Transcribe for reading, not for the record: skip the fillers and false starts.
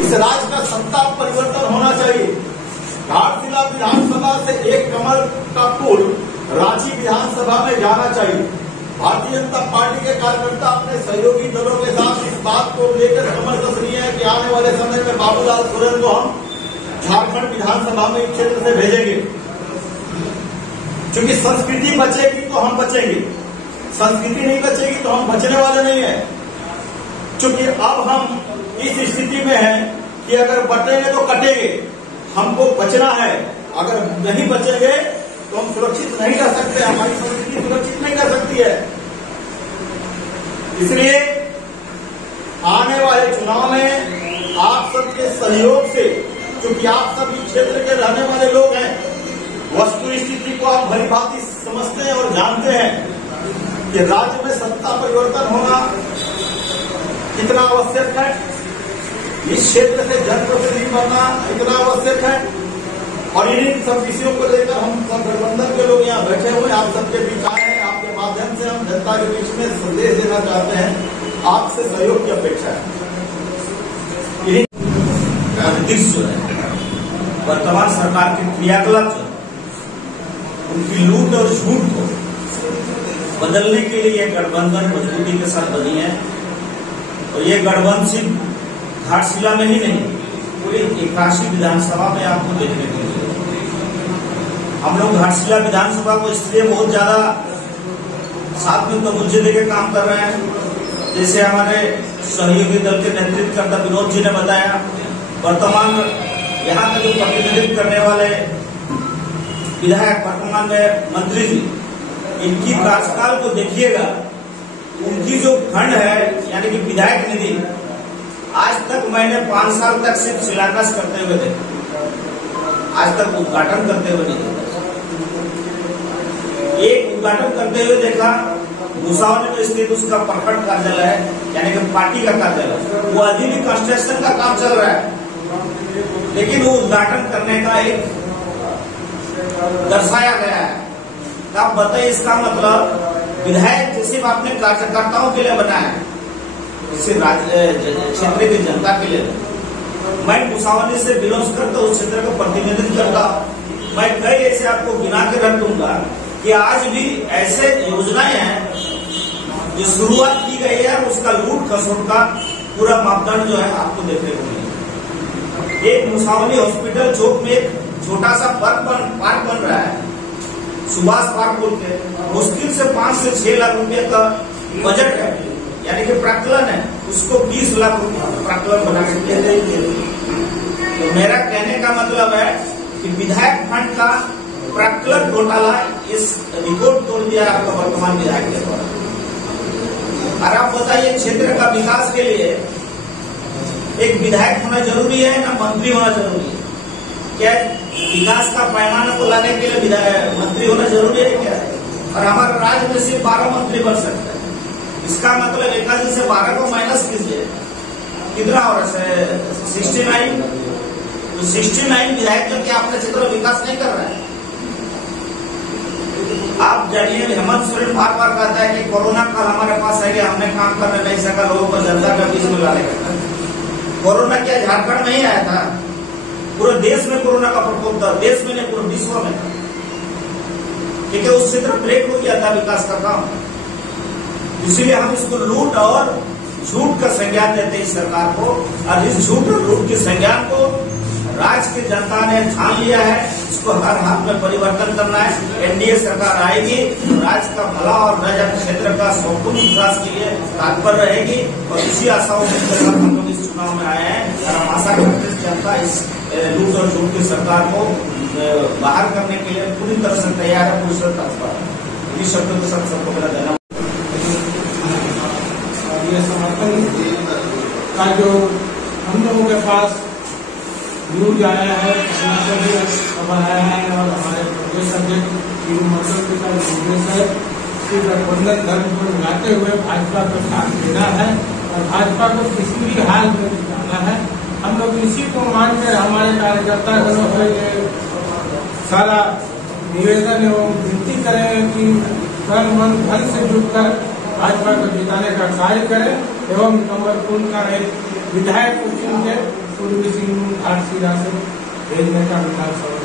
इस राज्य का सत्ता परिवर्तन होना चाहिए। घाटशिला विधानसभा से एक कमल का फूल रांची विधानसभा में जाना चाहिए। भारतीय जनता पार्टी के कार्यकर्ता अपने सहयोगी दलों के साथ इस बात को लेकर कमर कस रही है कि आने वाले समय में बाबूलाल सोरेन को हम झारखंड विधानसभा में इस क्षेत्र से भेजेंगे। क्योंकि संस्कृति बचेगी तो हम बचेंगे, संस्कृति नहीं बचेगी तो हम बचने वाले नहीं है। क्योंकि अब हम इस स्थिति में है कि अगर बटेंगे तो कटेंगे, हमको बचना है। अगर नहीं बचेंगे तो हम सुरक्षित नहीं कर सकते, हमारी संस्कृति सुरक्षित नहीं कर सकती है। इसलिए आने वाले चुनाव में आप सबके सहयोग से, क्योंकि आप सब इस क्षेत्र के रहने वाले लोग हैं, वस्तु स्थिति को आप भली भांति समझते हैं और जानते हैं कि राज्य में सत्ता परिवर्तन होना कितना आवश्यक है। इस क्षेत्र से जनप्रतिनिधि बनना इतना आवश्यक है। और इन्हीं सब विषयों को लेकर हम सब गठबंधन के लोग यहाँ बैठे हुए आप सबके बीच आए हैं। आपके माध्यम से हम जनता के बीच में संदेश देना चाहते हैं, आपसे सहयोग की अपेक्षा है। राजनीतिक जो है वर्तमान सरकार के क्रियाकलाप जो उनकी लूट और झूठ को बदलने के लिए गठबंधन मजबूती के साथ बनी है। और ये गठबंधन सिर्फ घाटशिला में ही नहीं, पूरी एकाशी विधानसभा में आपको देखने को मिलेगा। हम लोग घाटशिला विधानसभा को इसलिए बहुत ज्यादा साथ में तवज्जो देकर काम कर रहे हैं। जैसे हमारे सहयोगी दल के नेतृत्व करता विनोद जी ने बताया, वर्तमान यहाँ का जो प्रतिनिधित्व करने वाले विधायक, वर्तमान में मंत्री जी, इनकी कार्यकाल को देखिएगा, उनकी जो फंड है यानी कि विधायक निधि, आज तक मैंने 5 साल तक सिर्फ शिलान्यास करते हुए देखा, आज तक उद्घाटन करते हुए नहीं देखा। एक उद्घाटन करते हुए देखा भुसावल में स्थित उसका प्रखंड कार्यालय है, यानी कि पार्टी का कार्यालय, वो अभी भी कंस्ट्रक्शन का काम चल रहा है, लेकिन वो उद्घाटन करने का एक दर्शाया गया है। आप बताइए, इसका मतलब विधायक सिर्फ अपने कार्यकर्ताओं के लिए बना है, सिर्फ क्षेत्र की जनता के लिए। मैं भुसावल से बिलोंग करता हूँ, उस क्षेत्र का प्रतिनिधित्व करता हूँ। मैं कई ऐसे आपको गिना के रख दूंगा कि आज भी ऐसे योजनाएं हैं जो शुरुआत की गई है और उसका लूट खसोट का पूरा मापदंड जो है आपको देखने को मिलेगा। एक भुसावली हॉस्पिटल चौक में एक छोटा सा पार्क बन रहा है, सुभाष पार्क बोल के, मुश्किल से 5 से 6 लाख रुपए का बजट है, यानी कि प्राक्कलन है, उसको 20 लाख रुपए प्राक्कलन बना के दे देंगे। तो मेरा कहने का मतलब है कि विधायक फंड का प्राक्कलन घोटाला इस रिकॉर्ड तोड़ दिया आपका वर्तमान विधायक के द्वारा। और आप बताइए, क्षेत्र का विकास के लिए एक विधायक होना जरूरी है ना मंत्री होना जरूरी है? क्या विकास का पैमाना को लाने के लिए मंत्री होना जरूरी है क्या? और हमारे राज्य में सिर्फ 12 मंत्री बन सकते हैं। इसका मतलब 81 से 12 को माइनस कीजिए, कितना हो रहा है? 69। तो 69 विधायक जो कि अपने क्षेत्र में विकास नहीं कर रहा है। आप जानिए, हेमंत सोरेन बार बार कहता है कि कोरोना काल हमारे पास है कि हमने काम करने नहीं सका, लोगों को जनता के बीच में लाने का। कोरोना क्या झारखंड में ही आया था? पूरे देश में कोरोना का प्रकोप था, देश में नहीं पूरे विश्व में था। ठीक है, उससे तरफ ब्रेक हो गया था विकास का काम। इसीलिए हम इसको लूट और झूठ का संज्ञान देते हैं इस सरकार को, और इस झूठ और लूट के संज्ञान को राज्य की जनता ने ठान लिया है। इसको हर हाथ में परिवर्तन करना है। एनडीए सरकार आएगी, राज्य का भला और राज्य क्षेत्र का संपूर्ण विकास के लिए तत्पर रहेगी, और इसी आशाओं के साथ हम लोग इस चुनाव में आए हैं। और हम आशा करते हैं जनता इस लूट और झूठ की सरकार को बाहर करने के लिए पूरी तरह से तैयार है, पूरी तरह तत्पर है। इन्हीं शब्दों के साथ सबको मेरा धन्यवाद। ये समर्थन का जो हम लोगों के पास न्यूज आया है, खबर आया है, और हमारे प्रदेश अध्यक्ष मंत्री का निर्देश है कि गठबंधन धर्म को मिलाते हुए भाजपा को साथ देना है और भाजपा को किसी भी हाल में जिताना है। हम लोग इसी को मानकर हमारे कार्यकर्ता गणों से ये सारा निवेदन एवं विनती करेंगे कि तन मन धन से जुटकर भाजपा को जिताने का कार्य करें एवं कमलपुर का एक विधायक को चुन के पूर्वी सिंह घाट सीधा से भेजने का विधानसभा